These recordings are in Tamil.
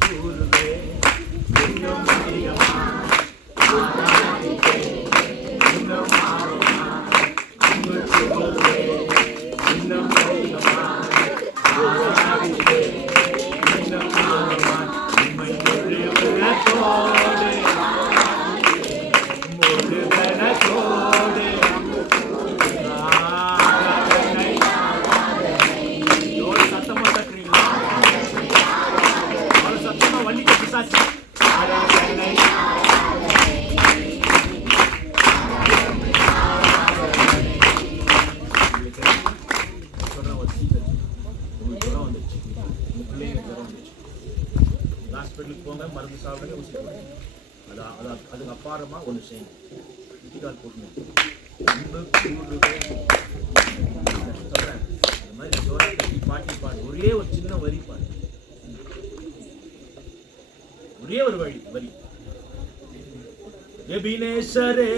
கூறுவே இன்னும் அதிகமாய் ஆராதிப்பேன் இன்னும் ஆழமாய் அன்பு கூறுவே இன்னும் அதிகமாய் ஆராதிப்பேன் இன்னும் ஆழமாய் உம்மை முழுவதோடு முழுவதோடு ஹாஸ்பிட்டலுக்கு போங்க, மருந்து சாப்பிடுங்க, ஊசி போடுங்க. அதுக்கு அப்பாறமா ஒன்று செய்யுங்க. இடிகால் போடணும். சொல்றேன் இந்த மாதிரி ஜோரா கட்டி பாட்டி பாடு. ஒரே ஒரு சின்ன வரி பாடு, ஒரே ஒரு வரி. எபினேசரே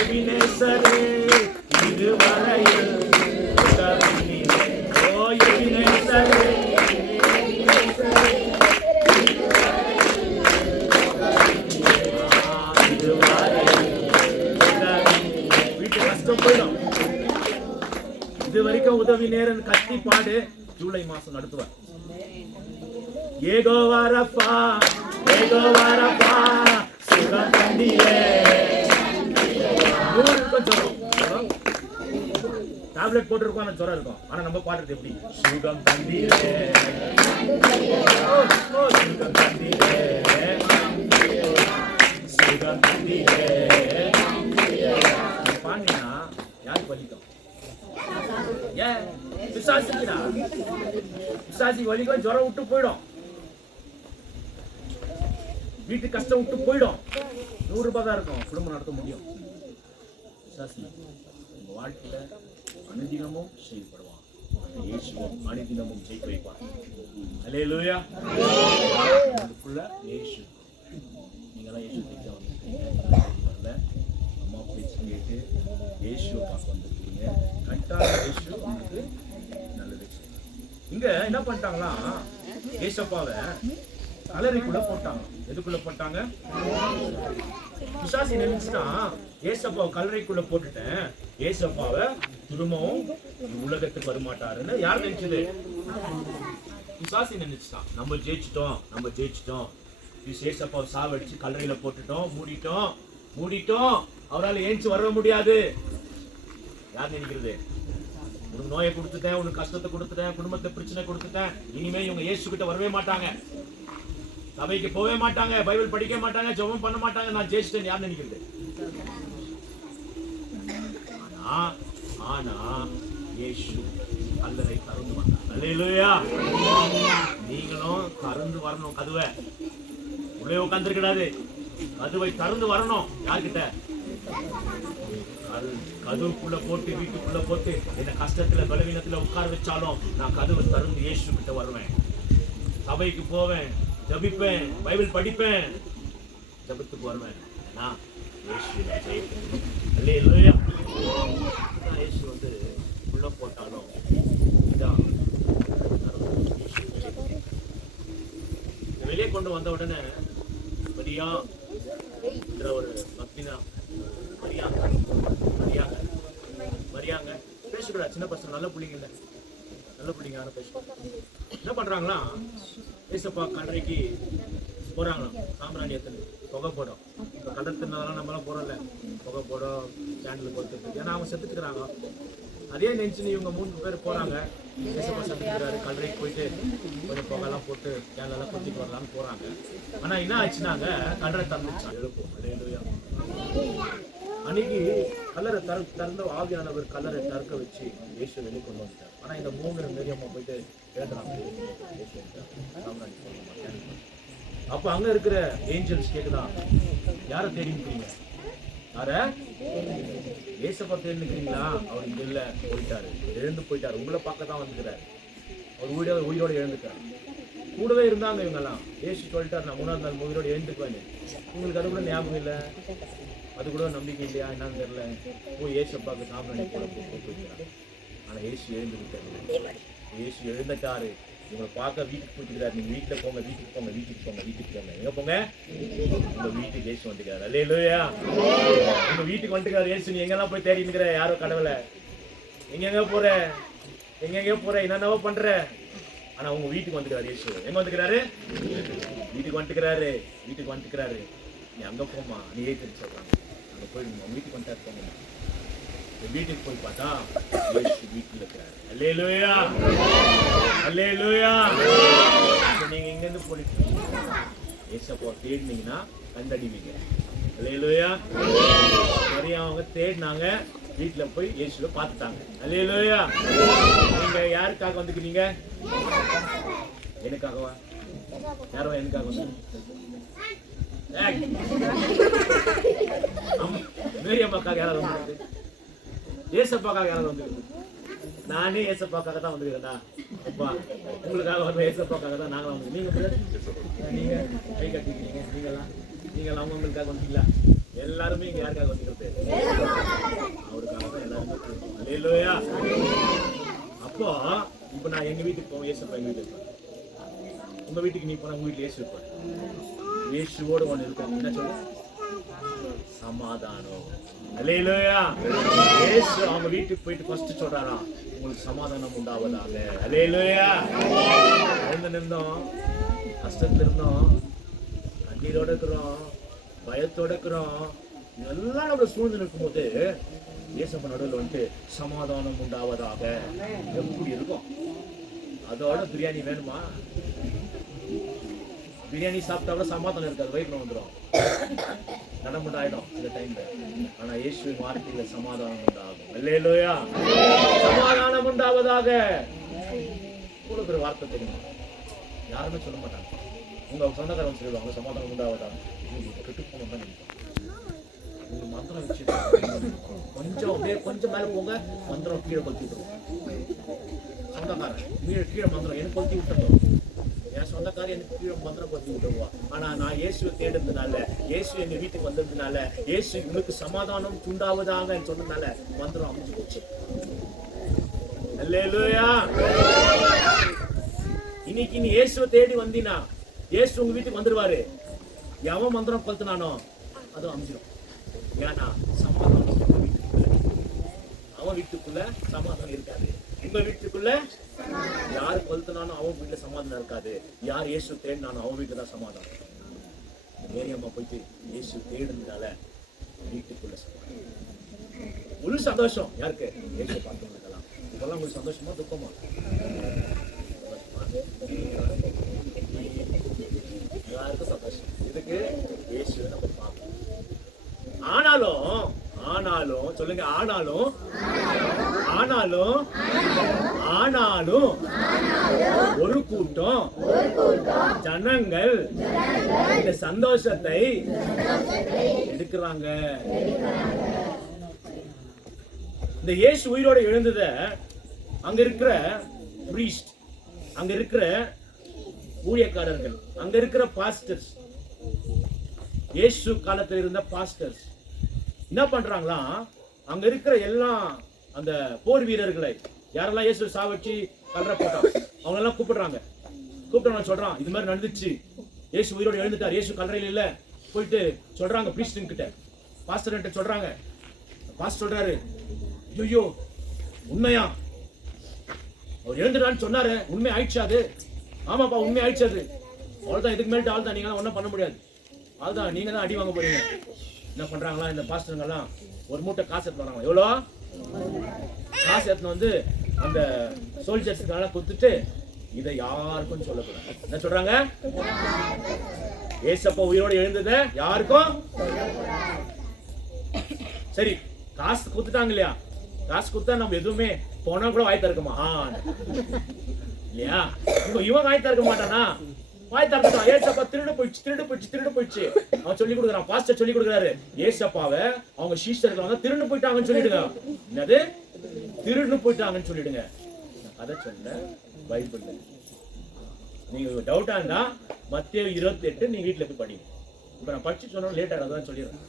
எபினேசரே இதுவரையில் உதவினீரே. ஓ எபினேசரே போயிடும். இது வரைக்கும் உதவி நேரம் கத்தி பாடு. ஜூலை மாசம் நடத்துவார். ஏகோவா ரப்பா ஏகோவா ரப்பா சுகம் தந்தீரே. டேப்லெட் போட்டுருக்கோம், ஆனா ஜுரம் இருக்கும். ஆனா நம்ம பாடுறது எப்படி? சுகம் தந்தீரே சுகம் தந்தீரே சுகம் தந்தீரே. பாண்டினா யாரு பலிக்கும்? ஏன் பிசாசுக்குடா. பிசாசி வலிக்கும், ஜுரம் விட்டு போயிடும், வீட்டு கஷ்டம் விட்டு போயிடும். 100 ரூபாய் தான் இருக்கும், குடும்பம் நடத்த முடியும். பிசாசி உங்க வாழ்க்கையில அனுதினமும் செயல்படுவான். இயேசுவும் அனுதினமும் ஜெயிக்க வைப்பான். அல்லேலூயா. அதுக்குள்ள இயேசு. நீங்களாம் இயேசு ஜெயிக்க வந்திருக்கீங்க. அம்மா பேச்சு கேட்டு இயேசுவை பார்க்க வந்திருக்கீங்க. கட்டாய இயேசு உங்களுக்கு நல்லது. இங்க என்ன பண்ணிட்டாங்களா? ஏசப்பாவை கல்லறைக்குள்ள போட்டாங்க. எதுக்குள்ள போட்டாங்க? பிசாசு நினைச்சுட்டான், ஏசப்பாவை கல்லறைக்குள்ள போட்டுட்டேன், ஏசப்பாவை திரும்பவும் உலகத்துக்கு வரமாட்டாருன்னு யார் நினைச்சது? பிசாசு நினைச்சுட்டான். நம்ம ஜெயிச்சிட்டோம். ஏசப்பாவை சாவடிச்சு கல்லறையில போட்டுட்டோம், மூடிட்டோம். அவரால் ஏஞ்சி வர முடியாது. யார் நினைக்கிறது? உனக்கு நோயை கொடுத்துட்டேன், உனக்கு கஷ்டத்தை கொடுத்துட்டேன், குடும்பத்தை பிரச்சனை கொடுத்துட்டேன், இனிமே இவங்க இயேசு கிட்ட வரவே மாட்டாங்க, சபைக்கு போவே மாட்டாங்க, பைபிள் படிக்க மாட்டாங்க, ஜெபம் பண்ண மாட்டாங்க, நான் ஜெயிச்சிட்டேன் யார் நினைக்கிறது? ஆனா இயேசு கல்லறை திறந்து வந்தார். அல்லேலூயா. நீங்களும் திறந்து வரணும். கதவை உள்ளே உட்கார்ந்திருக்கூடாது, கதவை திறந்து வரணும். யார்கிட்ட? கதவுக்குள்ள போட்டு, வீட்டுக்குள்ள போட்டு என்ன கஷ்டத்துல பலவீனத்துல உட்கார வச்சாலும் நான் கதவை திறந்து இயேசு கிட்ட வருவேன். சபைக்கு போவேன், ஜபிப்பேன், பைபிள் படிப்பேன், ஜபத்துக்கு வருவேன். இயேசு வந்து உள்ள போட்டாலும் வெளியே கொண்டு வந்த உடனே மரியா என்ற ஒரு பக்தினா மரியாங்க பேசக்கூடாது. சின்ன பசங்க நல்ல பிள்ளைங்க இல்லை, நல்ல பிள்ளைங்க யாரும் பேசக்கூடாது. என்ன பண்றாங்களா? ஏசப்பா கல்லறைக்கு போறாங்களாம். சாம்பிராணி எத்தனை புகை போடும். இப்போ கல்லறதுனால நம்மளாம் போறோம்ல, புகை போடும், கேண்டில் கொடுத்துருக்கு. ஏன்னா அவங்க செத்துக்கிறாங்க. அதே நினைச்சுன்னு இவங்க 3 பேர் போறாங்க. ஏசப்பா செத்துக்கிறாரு. கல்லறைக்கு போயிட்டு கொஞ்சம் புகைலாம் போட்டு கேண்டெல்லாம் கொத்திட்டு வரலான்னு போறாங்க. ஆனா என்ன ஆச்சுன்னாங்க, கல்லறை திறந்துச்சா. எழுப்போம். அன்னைக்கு கல்லறை திறந்த ஆவியானவர் கல்லறை திறக்க வச்சு இயேசு வெளியே கொண்டு வந்துட்டார். ஆனா இந்த 3 மீடியமா போயிட்டு எழுதுறாங்க. அப்ப அங்க இருக்கிற ஏஞ்சல்ஸ் கேக்குதா, யார தேடிக்கிறீங்க? யார? ஏசப்பா தேடிக்கிறீங்களா? அவர் இங்க இல்ல, போயிட்டாரு, எழுந்து போயிட்டாரு. உங்களை பார்க்க தான் வந்துக்கிறாரு. அவர் உயிரோட எழுந்துட்டாரு. கூடவே இருந்தாங்க இவங்க எல்லாம். ஏசு சொல்லிட்டாரு, நான் 3ஆவது நாள் உயிரோட எழுந்துக்குவேன். உங்களுக்கு அது கூட ஞாபகம் இல்லை, அது கூட நம்பிக்கை இல்லையா? என்னன்னு தெரியல. போய் ஏசப்பாக்கு சாம்பிராணி போட போயிட்டாரு. ஆனா ஏசு எழுந்துக்கிட்டாரு. ஏசு எழுந்துட்டாரு. இவங்களை பார்க்க வீட்டுக்கு போயிட்டுக்கிறாரு. நீங்க வீட்டுல போங்க, வீட்டுக்கு போங்க, வீட்டுக்கு போங்க, வீட்டுக்கு போங்க. எங்க போங்க? உங்க வீட்டுக்கு இயேசு வந்துக்கிறாரு. அல்லேலூயா. உங்க வீட்டுக்கு வந்துக்கிறாரு இயேசு. நீ எங்கெல்லாம் போய் தேடி நிக்கிற? யாரோ கடவுளை எங்க போற, எங்க போற, என்னென்னவோ பண்ற, ஆனா உங்க வீட்டுக்கு வந்துக்கிறாரு இயேசு. எங்க வந்துக்கிறாரு? வீட்டுக்கு வந்துக்கிறாரு. வீட்டுக்கு வந்துக்கிறாரு. நீ அங்க போமா, நீ ஏத்து சொல்றாங்க. அங்க போய் உங்க வீட்டுக்கு வந்துட்டாரு. போங்க. வீட்டுக்கு போய் பார்த்தா இயேசு வீட்டுல இருக்கிறாரு. அல்லேலூயா, அல்லேலூயா. நீங்க இங்க இருந்து போயிட்டு இயேசப்பா தேடினீங்கன்னா கண்டடிவீங்க. அல்லேலூயா. நிறைய அவங்க தேடினாங்க, வீட்டுல போய் இயேசுவை பார்த்துட்டாங்க. அல்லேலூயா. நீங்க யாருக்காக வந்துக்கிறீங்க? எனக்காகவா? யாரோ எனக்காக வந்து மேரியம்மாக்காக யாராவது வந்து, ஏசப்பாக்காக யாராவது வந்து? நானே ஏசப்பாக்காக தான் வந்துக்கிறேன்டா. அப்பா உங்களுக்காக வந்து ஏசப்பாக்காக தான் நாங்களும் வந்து. நீங்க கை கட்டிக்கிறீங்க. நீங்களாம் அவங்களுக்காக வந்தீங்களா? எல்லாருமே இங்க யாருக்காக வந்துக்கிறது? அவருக்காக தான் எல்லாருமே. அல்லேலூயா. அப்போ இப்ப நான் எங்க வீட்டுக்கு போவேன், ஏசப்பா எங்க வீட்டுக்கு இருப்பேன். உங்க வீட்டுக்கு நீ போனா உங்க வீட்டுல இயேசு இருப்பார். இயேசுவோடு ஒண்ணு இருக்கு. என்ன சொல்லு? சமாதானம். அல்லேலூயா. இயேசு அவங்க வீட்டுக்கு போயிட்டு ஃபர்ஸ்ட் சொல்றாரா, உங்களுக்கு சமாதானம் உண்டாவதாக. அல்லேலூயா. நின்றோம், கஷ்டத்துல இருந்தோம், கண்ணீரோட இருக்கிறோம், பயத்தோட இருக்கிறோம், இதெல்லாம் நம்ம சூழ்ந்து இருக்கும் போது இயேசப்பா நடுவில் வந்துட்டு சமாதானம் உண்டாவதாக எப்படி இருக்கும்? அதோட பிரியாணி வேணுமா? பிரியாணி சாப்பிட்டா கூட சமாதானம் இருக்காது, வயிற்றுல வந்துடும், நடமுண்டு ஆயிடும் சில டைம்ல. ஆனா இயேசுவின் வார்த்தையில சமாதானம் உண்டாகும். அல்லேலூயா. சமாதானம் உண்டாவதாக. இவ்வளவு பெரிய வார்த்தை தெரியுமா? யாருமே சொல்ல மாட்டாங்க. உங்க சொந்தக்காரங்க சொல்லுவாங்க சமாதானம் உண்டாவதாக. கெட்டு போன தான் உங்க மந்திரம் வச்சு கொஞ்சம் அப்படியே கொஞ்சம் மேல போங்க, மந்திரம் கீழே கொளுத்தி விட்டுருவோம். சொந்தக்காரன் கீழே மந்திரம் எனக்கு கொளுத்தி விட்டுருவோம். என் சொந்தக்காரர் எனக்கு கீழே மந்திரம் கொளுத்தி விட்டுருவா. ஆனா நான் இயேசுவை தேடுறதுனால, இயேசு எங்க வீட்டுக்கு வந்ததுனால, இயேசு உனக்கு சமாதானம் உண்டாவதாக சொன்னதுனால மந்திரம் அமைஞ்சு போச்சு. அல்லேலூயா. இன்னைக்கு நீ இயேசுவை தேடி வந்தீனா இயேசு உங்க வீட்டுக்கு வந்துருவாரு. எவன் மந்திரம் கொளுத்துனானோ அது அமைஞ்சிடும். ஏன்னா சமாதானம் வீட்டுக்குள்ள, அவன் வீட்டுக்குள்ள சமாதானம் இருக்காது. உங்க வீட்டுக்குள்ள யாரு கொளுத்துனானோ அவன் வீட்டுல சமாதானம் இருக்காது. யார் இயேசு தேடினானோ அவன் வீட்டுல தான் சமாதானம். மேரியம்மா போயிட்டு இயேசு தேடுறதுனால வீட்டுக்குள்ள சமாதானம். ஒரு சந்தோஷம் யாருக்கு? இயேசு பார்த்தவங்களுக்கெல்லாம். இப்பெல்லாம் உங்களுக்கு சந்தோஷமா துக்கமா? எல்லாருக்கும் சந்தோஷம். இதுக்கு இயேசுவை நம்ம பார்க்கணும். ஆனாலும் சொல்லுங்க, ஆனாலும் ஒரு கூட்டம் ஜனங்கள் இந்த சந்தோஷத்தை எடுக்கிறாங்க. இந்த இயேசு உயிரோட எழுந்தத அங்க இருக்கிற பிரீஸ்ட், அங்க இருக்கிற ஊழியக்காரர்கள், அங்க இருக்கிற பாஸ்டர்ஸ், இயேசு காலத்தில் இருந்த பாஸ்டர்ஸ் என்ன பண்றாங்களா, அங்க இருக்கிற எல்லாம் அந்த போர் வீரர்களை யாரெல்லாம் இயேசு சாவச்சி கல்ற போட்டான் அவங்க எல்லாம் கூப்பிடுறாங்க. சொல்றான் இது மாதிரி நடந்துச்சு, இயேசு உயிரோடு எழுந்துட்டார், இயேசு கல்லறையில் இல்ல. போயிட்டு சொல்றாங்க பிரீஸ்ட் கிட்ட, பாஸ்டர் கிட்ட சொல்றாங்க. பாஸ்டர் சொல்றாரு, ஐயோ உண்மையா அவர் எழுந்துட்டான்னு சொன்னாரு, உண்மை ஆயிடுச்சு அது? ஆமாப்பா உண்மை ஆயிடுச்சு அது. அவ்வளவுதான், இதுக்கு மேலிட்டு ஆள் தான், நீங்க ஒன்றும் பண்ண முடியாது. அதுதான் நீங்க தான் அடி வாங்க போறீங்க. என்ன பண்றாங்களா இந்த பாஸ்டருங்கெல்லாம், ஒரு மூட்டை காசு எடுத்து வராங்க. எவ்வளோ காசு எடுத்துன்னு வந்து அந்த சோல்ஜர்ஸ்க்கு கொடுத்துட்டு இதை யாருக்கும் சொல்லக்கூடாது. என்ன சொல்றாங்க? ஏசப்பா உயிரோடு எழுந்தத யாருக்கும். சரி காசு கொடுத்துட்டாங்க இல்லையா, காசு கொடுத்தா நம்ம எதுவுமே போனா கூட வாய் திறக்குமா? இல்லையா? இவன் வாய் திறக்க மாட்டானா? வாய் திறக்கட்டும். ஏசப்பா திருடு போயிடுச்சு அவன் சொல்லி கொடுக்குறான். பாஸ்டர் சொல்லி கொடுக்குறாரு, ஏசப்பாவை அவங்க சீஷர்கள் வந்து திருடு போயிட்டாங்கன்னு சொல்லிடுங்க. என்னது திருடு போயிட்டாங்கன்னு சொல்லிடுங்க. அதை சொல்ல பைபிள். நீங்க டவுட்டா இருந்தா மத்தேயு 28 நீங்க வீட்டுல போய் படிங்க. இப்ப நான் படிச்சு சொன்னா லேட் ஆகாதான் சொல்லிடுறேன்.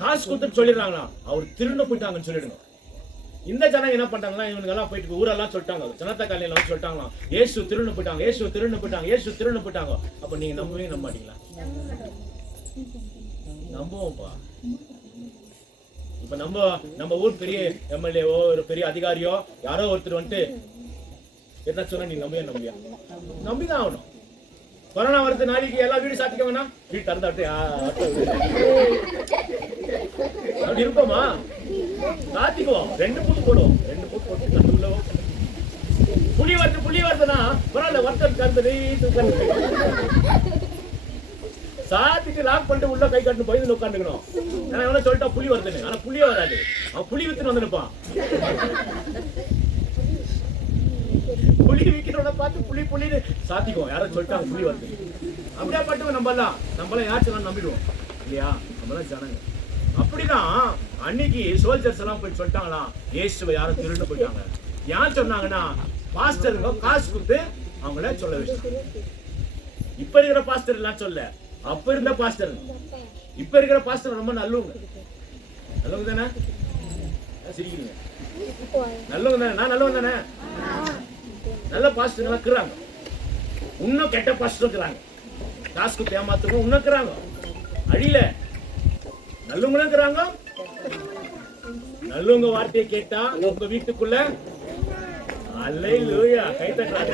காசு கொடுத்து சொல்லிடுறாங்களா, அவர் திருடு போயிட்டாங்கன்னு சொல்லிடுங்க. இந்த ஜனங்க என்ன பண்றாங்கன்னா, இவனுங்க எல்லாம் போயிட்டு ஊரெல்லாம் சொல்லிட்டாங்க, ஜனதா காலையில வந்து சொல்லிட்டாங்களாம், இயேசு திருன்னு போயிட்டாங்க, இயேசு திருன்னு போயிட்டாங்க, இயேசு திருன்னு போயிட்டாங்க. அப்ப நீங்க நம்பவே நம்ப மாட்டீங்களா? நம்புவோம்ப்பா. இப்ப நம்ம ஊர் பெரிய எம்எல்ஏவோ ஒரு பெரிய அதிகாரியோ யாரோ ஒருத்தர் வந்துட்டு என்ன சொன்னா நீங்க நம்பியா? நம்பிதான் ஆகணும். கொரோனா வருது, நாளைக்கு எல்லா வீடு சாத்திக்கோங்கன்னா வீடு திறந்தாட்டு அப்படி இருப்போமா? சாத்திக்குவோம். 2 பூட்டு போடுவோம். 2 பூட்டு போட்டு கட்டுள்ள புலி வருதுன்னா பரவாயில்ல, ஒருத்தர் கருத்து சாத்திட்டு லாக் பண்ணிட்டு உள்ள கை கட்டு போய் உட்காந்துக்கணும். ஏன்னா எவ்வளவு சொல்லிட்டா புலி வருதுன்னு. ஆனா புளியே வராது, அவன் புலி வித்துன்னு வந்து நிற்பான். புலி விக்கிறவன பார்த்து புலின்னு சாத்திக்குவோம். யாரும் சொல்லிட்டாங்க புலி வருது, அப்படியே பட்டு நம்மளாம் யாச்சும் நம்பிடுவோம் இல்லையா? நம்மளாம் ஜனங்க. அப்படிதான் அன்னைக்கு சோல்ஜர்ஸ் எல்லாம் போய் சொல்லிட்டாங்களாம், இயேசுவை யாரும் திருட்டு போயிட்டாங்க. யார் சொன்னாங்கன்னா, பாஸ்டருங்க காசு கொடுத்து அவங்கள சொல்ல வச்சு. இப்ப இருக்கிற பாஸ்டர் எல்லாம் சொல்ல, அப்ப இருந்த பாஸ்டர். இப்ப இருக்கிற பாஸ்டர் ரொம்ப நல்லவங்க தானே? சிரிக்கிறீங்க? நல்லவங்க தானே? நான் நல்லவங்க தானே? நல்ல பாஸ்டர் இருக்கிறாங்க, இன்னும் கெட்ட பாஸ்டர் இருக்கிறாங்க, காசுக்கு ஏமாத்துறவங்க இன்னும் இருக்கிறாங்க, அழியில நல்லவங்களும் இருக்கிறாங்க. நல்லவங்க வார்த்தையை கேட்டா உங்க வீட்டுக்குள்ள அல்லேலூயா கை தட்டுறாங்க.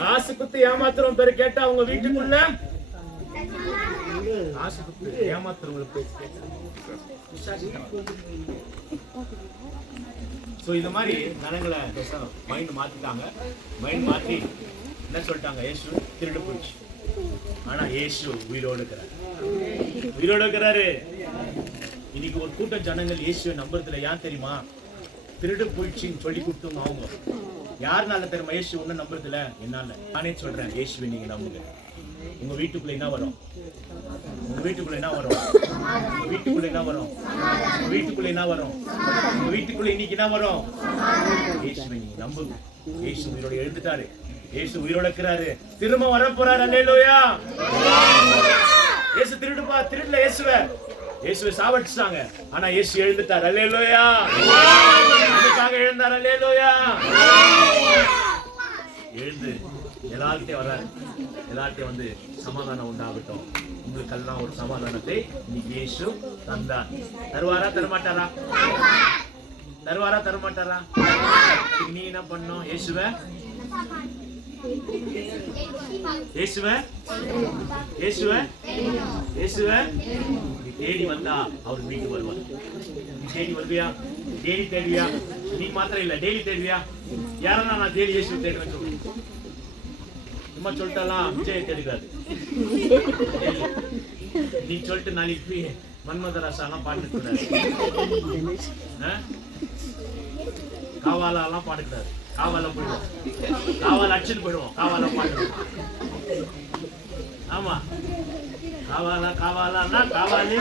காசு குத்து ஏமாத்துறவங்க பேரு கேட்டா உங்க வீட்டுக்குள்ள காசு குத்து ஏமாத்துறவங்க பேரு சோ இந்த மாதிரி ஜனங்களை மைண்ட் மாத்திட்டாங்க. மைண்ட் மாத்தி என்ன சொல்லிட்டாங்க, இயேசு திருடு போயிடுச்சு. ஆனா இயேசு உயிரோடு இருக்கிறாரு. இன்னைக்கு ஒரு கூட்டம் ஜனங்கள் இயேசுவை நம்புறதுல ஏன் தெரியுமா? திருடு போயிடுச்சுன்னு சொல்லி கொடுத்தவங்க அவங்க. யாருனால தெரியுமா இயேசு ஒண்ணு நம்புறதுல? என்னால. நானே சொல்றேன், இயேசுவை நீங்க நம்புங்க. உங்க வீட்டுக்குள்ள என்ன வரும்? உங்க வீட்டுக்குள்ள என்ன வரும்? உங்க வீட்டுக்குள்ள என்ன வரும்? உங்க வீட்டுக்குள்ள என்ன வரும்? உங்க வீட்டுக்குள்ள இன்னைக்கு என்ன வரும்? இயேசுவை நீங்க நம்புங்க. இயேசு உயிரோட எழுந்துட்டாரு. இயேசு உயிரோட இருக்கிறாரு. திரும்ப வர போறாரு. அல்லேலூயா. இயேசு திருடல இயேசுவை சாவடிச்சாங்க. ஆனா இயேசு எழுந்துட்டார். அல்லேலூயா. அதுக்காக எழுந்தார். அல்லேலூயா. எழுந்து எல்லார்கிட்டயும் வர்றாரு. எல்லார்கிட்டயும் வந்து சமாதானம் உண்டாகட்டும், உங்களுக்கெல்லாம் ஒரு சமாதானத்தை இன்னைக்கு இயேசு தந்தார். தருவாரா தரமாட்டாரா? தருவாரா தரமாட்டாரா? நீ என்ன பண்ணும்? இயேசுவை தேடி வந்தா அவர் வீட்டுக்கு வருவார். தேடி வருவியா? டெய்லி தேடுவியா? நீ மாத்திரம் இல்ல, டெய்லி தேடுவியா? யாரா நான் டெய்லி இயேசுவை தேடுவேன் சொல்லுங்க. சும்மா சொல்லிட்டாலாம் விஜய் தேடுகிறாரு. நீ சொல்லிட்டு நாளைக்கு மன்மதராசாலாம் பாட்டுக்கிறாரு, காவாலாம் பாட்டுக்கிறாரு. காவால போயிடுவோம், காவால அடிச்சுட்டு போயிடுவோம், காவால பாடுவோம். ஆமா, காவாலன்னா காவாலே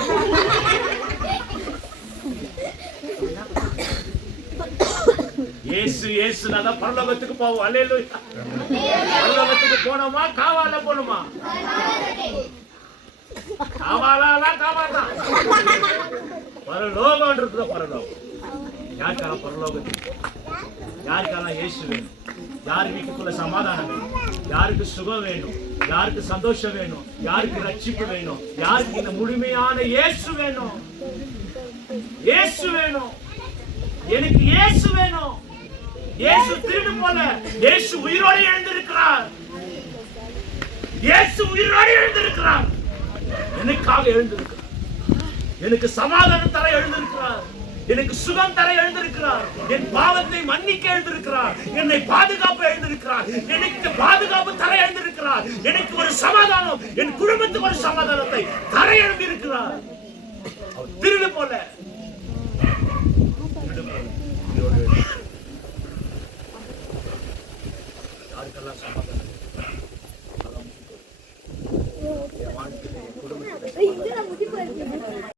இயேசுனாதான் பரலோகத்துக்கு போவோம். அல்லேலூயா. பரலோகத்துக்கு போனோமா காவால போணுமா? காவாலாம் காவாதான். பரலோகம் இருக்கிற பரலோகம். யாருக்கான பரலோகத்துக்கு? யாருக்கான இயேசு வேணும்? யார் வீட்டுக்குள்ள சமாதானம் வேணும்? யாருக்கு சுகம் வேணும்? யாருக்கு சந்தோஷம் வேணும்? யாருக்கு ரட்சிப்பு வேணும்? யாருக்கு இந்த முழுமையான இயேசு வேணும்? இயேசு வேணும். எனக்கு இயேசு வேணும். இயேசு திருடு போல, இயேசு உயிரோடு எழுந்திருக்கிறார். இயேசு உயிரோடு எழுந்திருக்கிறார். எனக்காக எழுந்திருக்கிறார். எனக்கு சமாதானம் தர எழுந்திருக்கிறார். எனக்கு சுகம் தர எழுந்திருக்கிறார். என் பாவத்தை மன்னிக்க எழுந்திருக்கிறார். என்னை பாதுகாப்பு எழுந்திருக்கிறார். எனக்கு பாதுகாப்பு தர எழுந்திருக்கிறார். எனக்கு ஒரு சமாதானம், என் குடும்பத்துக்கு ஒரு சமாதானத்தை தர எழுந்திருக்கிறார். திருடு போல